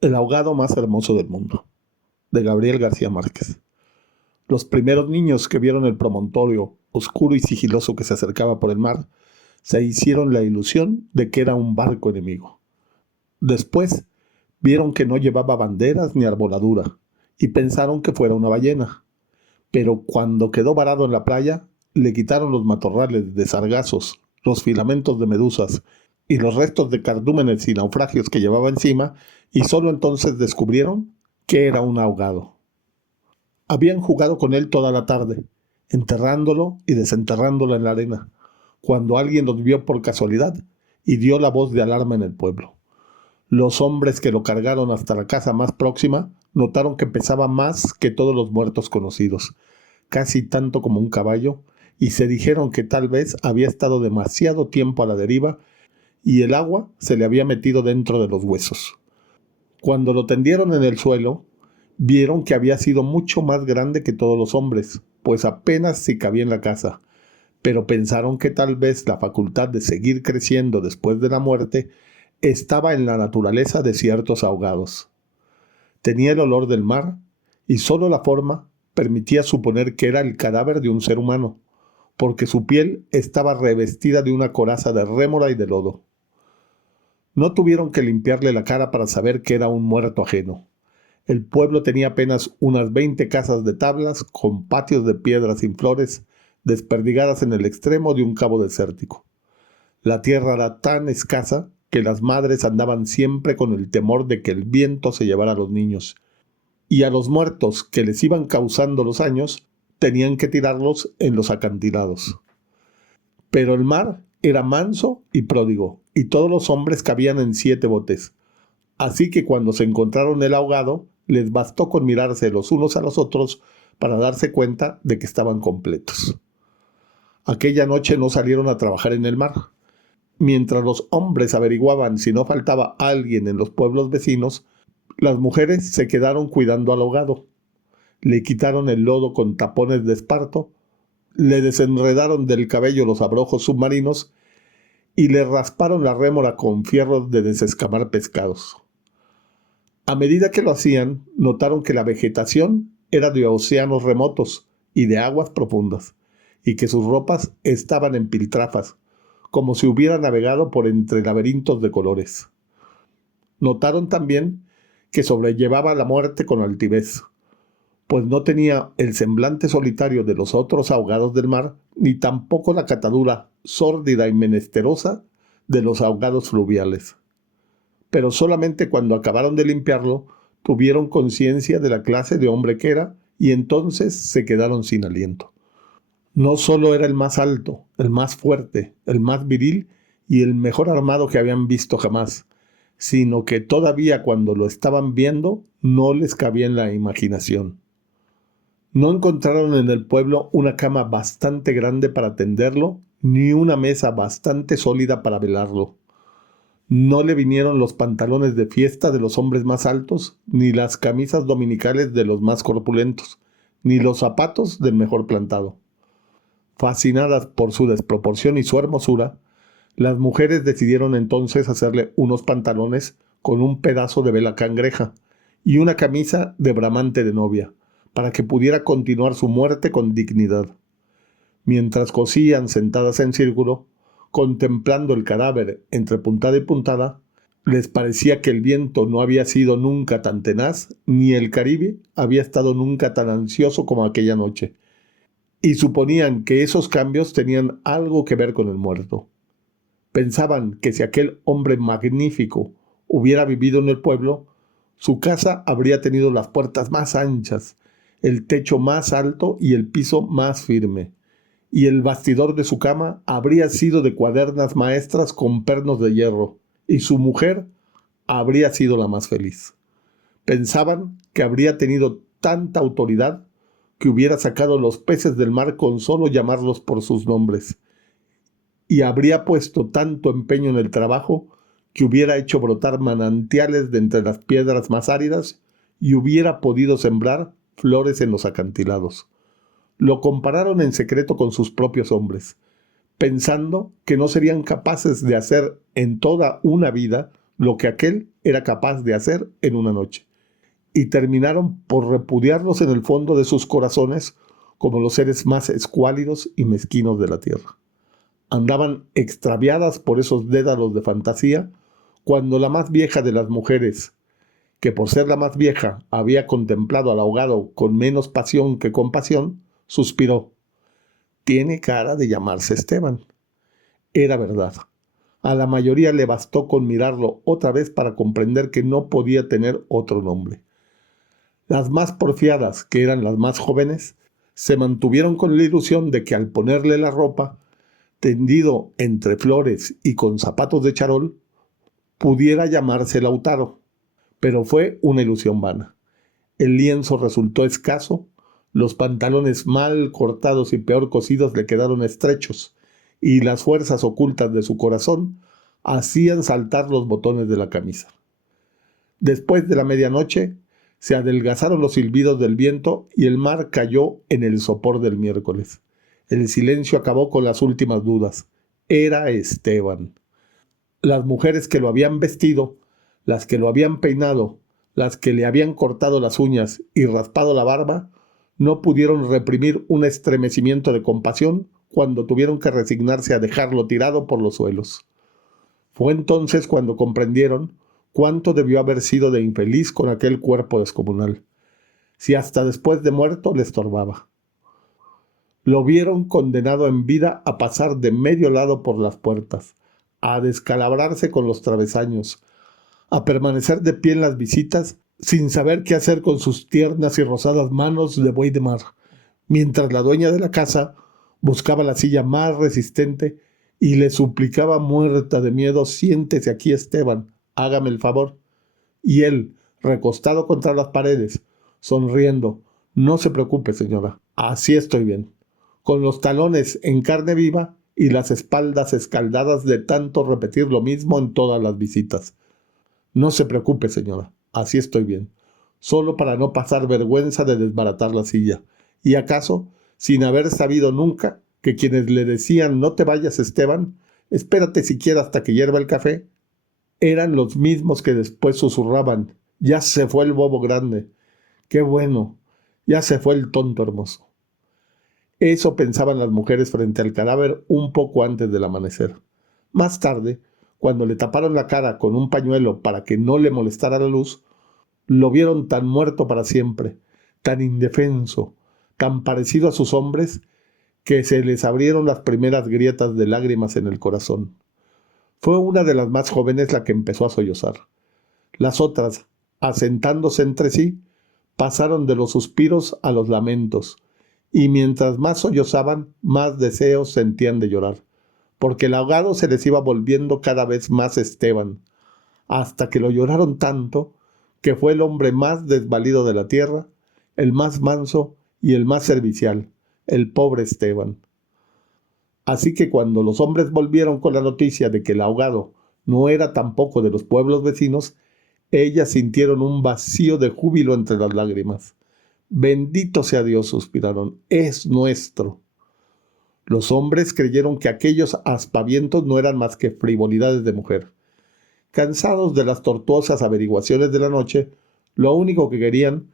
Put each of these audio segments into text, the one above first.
El ahogado más hermoso del mundo, de Gabriel García Márquez. Los primeros niños que vieron el promontorio oscuro y sigiloso que se acercaba por el mar, se hicieron la ilusión de que era un barco enemigo. Después, vieron que no llevaba banderas ni arboladura, y pensaron que fuera una ballena. Pero cuando quedó varado en la playa, le quitaron los matorrales de sargazos, los filamentos de medusas y los restos de cardúmenes y naufragios que llevaba encima, y solo entonces descubrieron que era un ahogado. Habían jugado con él toda la tarde, enterrándolo y desenterrándolo en la arena, cuando alguien los vio por casualidad y dio la voz de alarma en el pueblo. Los hombres que lo cargaron hasta la casa más próxima notaron que pesaba más que todos los muertos conocidos, casi tanto como un caballo, y se dijeron que tal vez había estado demasiado tiempo a la deriva y el agua se le había metido dentro de los huesos. Cuando lo tendieron en el suelo, vieron que había sido mucho más grande que todos los hombres, pues apenas si cabía en la casa, pero pensaron que tal vez la facultad de seguir creciendo después de la muerte estaba en la naturaleza de ciertos ahogados. Tenía el olor del mar y solo la forma permitía suponer que era el cadáver de un ser humano, porque su piel estaba revestida de una coraza de rémora y de lodo. No tuvieron que limpiarle la cara para saber que era un muerto ajeno. El pueblo tenía apenas unas 20 casas de tablas con patios de piedras sin flores, desperdigadas en el extremo de un cabo desértico. La tierra era tan escasa que las madres andaban siempre con el temor de que el viento se llevara a los niños, y a los muertos que les iban causando los años tenían que tirarlos en los acantilados. Pero el mar era manso y pródigo, y todos los hombres cabían en 7 botes. Así que cuando se encontraron el ahogado, les bastó con mirarse los unos a los otros para darse cuenta de que estaban completos. Aquella noche no salieron a trabajar en el mar. Mientras los hombres averiguaban si no faltaba alguien en los pueblos vecinos, las mujeres se quedaron cuidando al ahogado. Le quitaron el lodo con tapones de esparto, le desenredaron del cabello los abrojos submarinos y le rasparon la rémora con fierros de desescamar pescados. A medida que lo hacían, notaron que la vegetación era de océanos remotos y de aguas profundas, y que sus ropas estaban en piltrafas, como si hubiera navegado por entre laberintos de colores. Notaron también que sobrellevaba la muerte con altivez, pues no tenía el semblante solitario de los otros ahogados del mar, ni tampoco la catadura sórdida y menesterosa de los ahogados fluviales. Pero solamente cuando acabaron de limpiarlo, tuvieron conciencia de la clase de hombre que era, y entonces se quedaron sin aliento. No solo era el más alto, el más fuerte, el más viril y el mejor armado que habían visto jamás, sino que todavía cuando lo estaban viendo no les cabía en la imaginación. No encontraron en el pueblo una cama bastante grande para tenderlo, ni una mesa bastante sólida para velarlo. No le vinieron los pantalones de fiesta de los hombres más altos, ni las camisas dominicales de los más corpulentos, ni los zapatos del mejor plantado. Fascinadas por su desproporción y su hermosura, las mujeres decidieron entonces hacerle unos pantalones con un pedazo de vela cangreja y una camisa de bramante de novia, para que pudiera continuar su muerte con dignidad. Mientras cosían sentadas en círculo, contemplando el cadáver entre puntada y puntada, les parecía que el viento no había sido nunca tan tenaz, ni el Caribe había estado nunca tan ansioso como aquella noche, y suponían que esos cambios tenían algo que ver con el muerto. Pensaban que si aquel hombre magnífico hubiera vivido en el pueblo, su casa habría tenido las puertas más anchas, el techo más alto y el piso más firme, y el bastidor de su cama habría sido de cuadernas maestras con pernos de hierro, y su mujer habría sido la más feliz. Pensaban que habría tenido tanta autoridad que hubiera sacado los peces del mar con solo llamarlos por sus nombres, y habría puesto tanto empeño en el trabajo que hubiera hecho brotar manantiales de entre las piedras más áridas y hubiera podido sembrar flores en los acantilados. Lo compararon en secreto con sus propios hombres, pensando que no serían capaces de hacer en toda una vida lo que aquel era capaz de hacer en una noche, y terminaron por repudiarlos en el fondo de sus corazones como los seres más escuálidos y mezquinos de la tierra. Andaban extraviadas por esos dédalos de fantasía cuando la más vieja de las mujeres, que por ser la más vieja había contemplado al ahogado con menos pasión que compasión, suspiró. Tiene cara de llamarse Esteban. Era verdad. A la mayoría le bastó con mirarlo otra vez para comprender que no podía tener otro nombre. Las más porfiadas, que eran las más jóvenes, se mantuvieron con la ilusión de que al ponerle la ropa, tendido entre flores y con zapatos de charol, pudiera llamarse Lautaro. Pero fue una ilusión vana. El lienzo resultó escaso, los pantalones mal cortados y peor cosidos le quedaron estrechos, y las fuerzas ocultas de su corazón hacían saltar los botones de la camisa. Después de la medianoche, se adelgazaron los silbidos del viento y el mar cayó en el sopor del miércoles. El silencio acabó con las últimas dudas. Era Esteban. Las mujeres que lo habían vestido, las que lo habían peinado, las que le habían cortado las uñas y raspado la barba, no pudieron reprimir un estremecimiento de compasión cuando tuvieron que resignarse a dejarlo tirado por los suelos. Fue entonces cuando comprendieron cuánto debió haber sido de infeliz con aquel cuerpo descomunal, si hasta después de muerto le estorbaba. Lo vieron condenado en vida a pasar de medio lado por las puertas, a descalabrarse con los travesaños, a permanecer de pie en las visitas sin saber qué hacer con sus tiernas y rosadas manos de buey de mar, mientras la dueña de la casa buscaba la silla más resistente y le suplicaba muerta de miedo: siéntese aquí, Esteban, hágame el favor. Y él, recostado contra las paredes, sonriendo: no se preocupe, señora, así estoy bien, con los talones en carne viva y las espaldas escaldadas de tanto repetir lo mismo en todas las visitas. No se preocupe, señora, así estoy bien, solo para no pasar vergüenza de desbaratar la silla, y acaso sin haber sabido nunca que quienes le decían: no te vayas, Esteban, espérate siquiera hasta que hierva el café, eran los mismos que después susurraban: ya se fue el bobo grande, qué bueno, ya se fue el tonto hermoso. Eso pensaban las mujeres frente al cadáver un poco antes del amanecer. Más tarde, cuando le taparon la cara con un pañuelo para que no le molestara la luz, lo vieron tan muerto para siempre, tan indefenso, tan parecido a sus hombres, que se les abrieron las primeras grietas de lágrimas en el corazón. Fue una de las más jóvenes la que empezó a sollozar. Las otras, asentándose entre sí, pasaron de los suspiros a los lamentos, y mientras más sollozaban, más deseos sentían de llorar, porque el ahogado se les iba volviendo cada vez más Esteban, hasta que lo lloraron tanto que fue el hombre más desvalido de la tierra, el más manso y el más servicial, el pobre Esteban. Así que cuando los hombres volvieron con la noticia de que el ahogado no era tampoco de los pueblos vecinos, ellas sintieron un vacío de júbilo entre las lágrimas. Bendito sea Dios, suspiraron, es nuestro. Los hombres creyeron que aquellos aspavientos no eran más que frivolidades de mujer. Cansados de las tortuosas averiguaciones de la noche, lo único que querían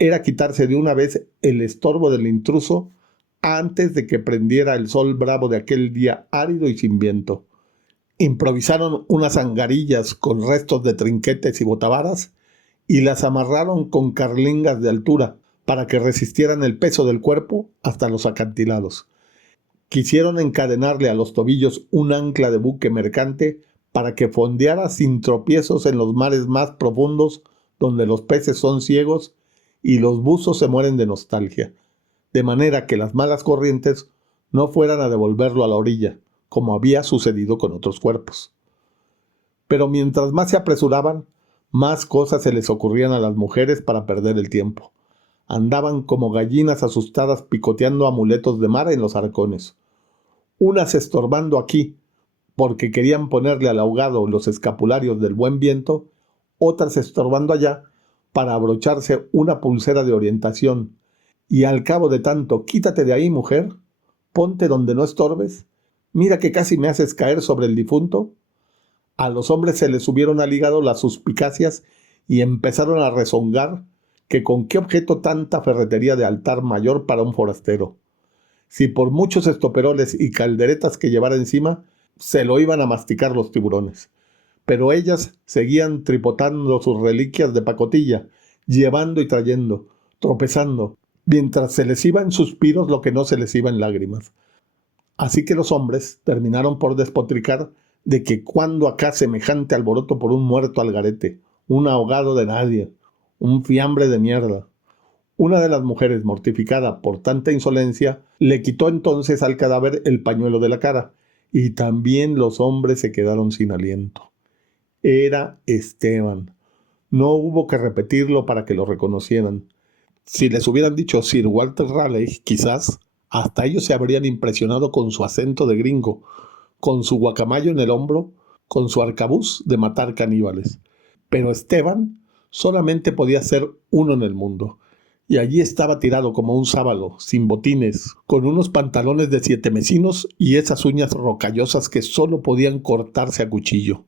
era quitarse de una vez el estorbo del intruso antes de que prendiera el sol bravo de aquel día árido y sin viento. Improvisaron unas angarillas con restos de trinquetes y botavaras y las amarraron con carlingas de altura para que resistieran el peso del cuerpo hasta los acantilados. Quisieron encadenarle a los tobillos un ancla de buque mercante para que fondeara sin tropiezos en los mares más profundos, donde los peces son ciegos y los buzos se mueren de nostalgia, de manera que las malas corrientes no fueran a devolverlo a la orilla, como había sucedido con otros cuerpos. Pero mientras más se apresuraban, más cosas se les ocurrían a las mujeres para perder el tiempo. Andaban como gallinas asustadas picoteando amuletos de mar en los arcones, unas estorbando aquí, porque querían ponerle al ahogado los escapularios del buen viento, otras estorbando allá para abrocharse una pulsera de orientación, y al cabo de tanto: quítate de ahí, mujer, ponte donde no estorbes, mira que casi me haces caer sobre el difunto. A los hombres se les subieron al hígado las suspicacias y empezaron a rezongar que con qué objeto tanta ferretería de altar mayor para un forastero. Si por muchos estoperoles y calderetas que llevara encima, se lo iban a masticar los tiburones. Pero ellas seguían tripotando sus reliquias de pacotilla, llevando y trayendo, tropezando, mientras se les iba en suspiros lo que no se les iba en lágrimas. Así que los hombres terminaron por despotricar de que cuando acá semejante alboroto por un muerto al garete, un ahogado de nadie, un fiambre de mierda. Una de las mujeres, mortificada por tanta insolencia, le quitó entonces al cadáver el pañuelo de la cara, y también los hombres se quedaron sin aliento. Era Esteban. No hubo que repetirlo para que lo reconocieran. Si les hubieran dicho Sir Walter Raleigh, quizás hasta ellos se habrían impresionado con su acento de gringo, con su guacamayo en el hombro, con su arcabuz de matar caníbales. Pero Esteban solamente podía ser uno en el mundo. Y allí estaba tirado como un sábalo, sin botines, con unos pantalones de 7 mecinos y esas uñas rocallosas que solo podían cortarse a cuchillo.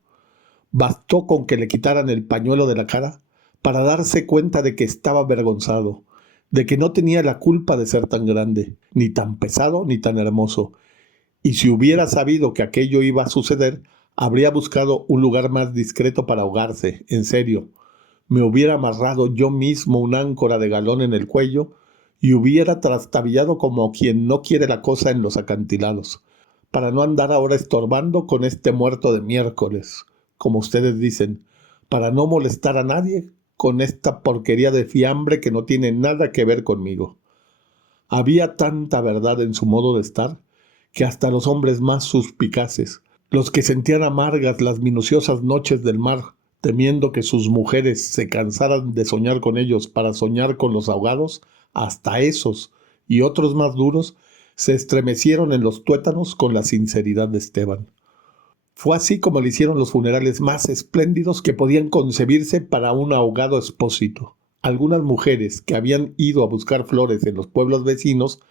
Bastó con que le quitaran el pañuelo de la cara para darse cuenta de que estaba avergonzado, de que no tenía la culpa de ser tan grande, ni tan pesado, ni tan hermoso. Y si hubiera sabido que aquello iba a suceder, habría buscado un lugar más discreto para ahogarse, en serio. Me hubiera amarrado yo mismo una áncora de galón en el cuello y hubiera trastabillado como quien no quiere la cosa en los acantilados, para no andar ahora estorbando con este muerto de miércoles, como ustedes dicen, para no molestar a nadie con esta porquería de fiambre que no tiene nada que ver conmigo. Había tanta verdad en su modo de estar que hasta los hombres más suspicaces, los que sentían amargas las minuciosas noches del mar, temiendo que sus mujeres se cansaran de soñar con ellos para soñar con los ahogados, hasta esos y otros más duros se estremecieron en los tuétanos con la sinceridad de Esteban. Fue así como le hicieron los funerales más espléndidos que podían concebirse para un ahogado expósito. Algunas mujeres que habían ido a buscar flores en los pueblos vecinos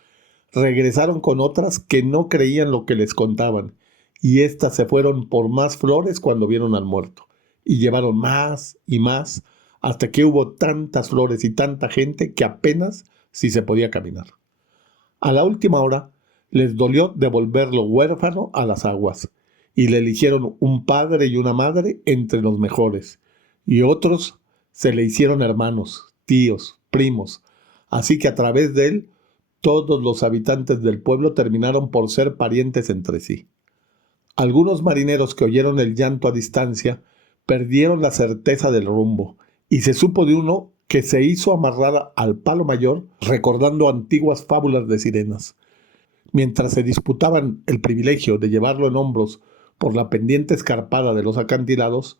regresaron con otras que no creían lo que les contaban, y éstas se fueron por más flores cuando vieron al muerto, y llevaron más y más, hasta que hubo tantas flores y tanta gente que apenas si se podía caminar. A la última hora les dolió devolverlo huérfano a las aguas, y le eligieron un padre y una madre entre los mejores, y otros se le hicieron hermanos, tíos, primos, así que a través de él todos los habitantes del pueblo terminaron por ser parientes entre sí. Algunos marineros que oyeron el llanto a distancia perdieron la certeza del rumbo, y se supo de uno que se hizo amarrar al palo mayor recordando antiguas fábulas de sirenas. Mientras se disputaban el privilegio de llevarlo en hombros por la pendiente escarpada de los acantilados,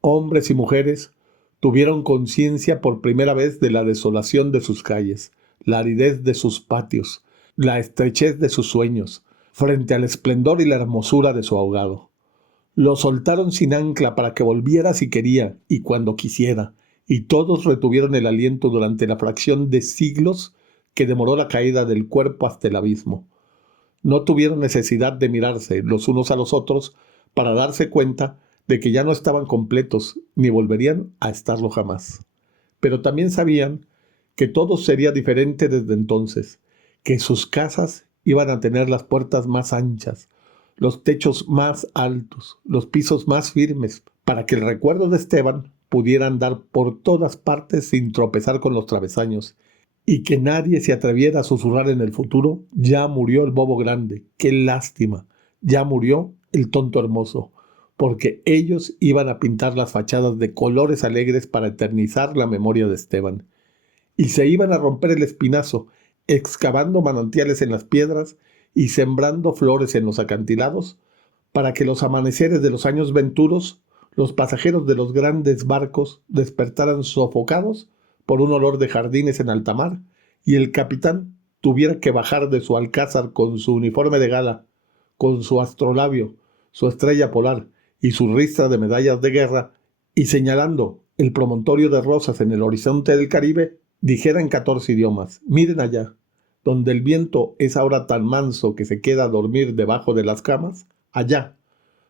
hombres y mujeres tuvieron conciencia por primera vez de la desolación de sus calles, la aridez de sus patios, la estrechez de sus sueños, frente al esplendor y la hermosura de su ahogado. Lo soltaron sin ancla para que volviera si quería y cuando quisiera, y todos retuvieron el aliento durante la fracción de siglos que demoró la caída del cuerpo hasta el abismo. No tuvieron necesidad de mirarse los unos a los otros para darse cuenta de que ya no estaban completos ni volverían a estarlo jamás. Pero también sabían que todo sería diferente desde entonces, que sus casas iban a tener las puertas más anchas, los techos más altos, los pisos más firmes, para que el recuerdo de Esteban pudiera andar por todas partes sin tropezar con los travesaños, y que nadie se atreviera a susurrar en el futuro: ya murió el bobo grande, qué lástima, ya murió el tonto hermoso, porque ellos iban a pintar las fachadas de colores alegres para eternizar la memoria de Esteban, y se iban a romper el espinazo, excavando manantiales en las piedras y sembrando flores en los acantilados, para que los amaneceres de los años venturos, los pasajeros de los grandes barcos despertaran sofocados por un olor de jardines en alta mar, y el capitán tuviera que bajar de su alcázar con su uniforme de gala, con su astrolabio, su estrella polar y su ristra de medallas de guerra, y señalando el promontorio de rosas en el horizonte del Caribe, dijera en 14 idiomas: miren allá, donde el viento es ahora tan manso que se queda a dormir debajo de las camas, allá,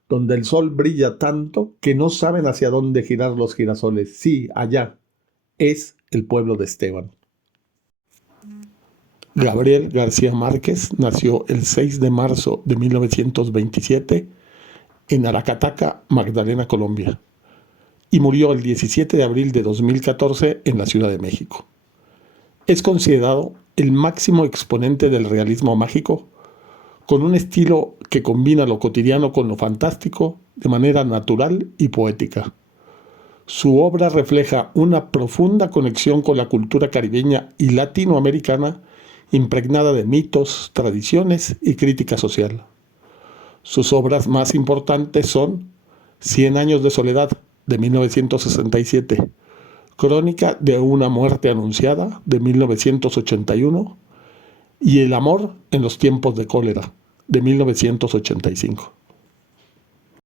donde el sol brilla tanto que no saben hacia dónde girar los girasoles. Sí, allá es el pueblo de Esteban. Gabriel García Márquez nació el 6 de marzo de 1927 en Aracataca, Magdalena, Colombia, y murió el 17 de abril de 2014 en la Ciudad de México. Es considerado el máximo exponente del realismo mágico, con un estilo que combina lo cotidiano con lo fantástico de manera natural y poética. Su obra refleja una profunda conexión con la cultura caribeña y latinoamericana, impregnada de mitos, tradiciones y crítica social. Sus obras más importantes son 100 años de soledad, de 1967, Crónica de una muerte anunciada, de 1981, y El amor en los tiempos de cólera, de 1985.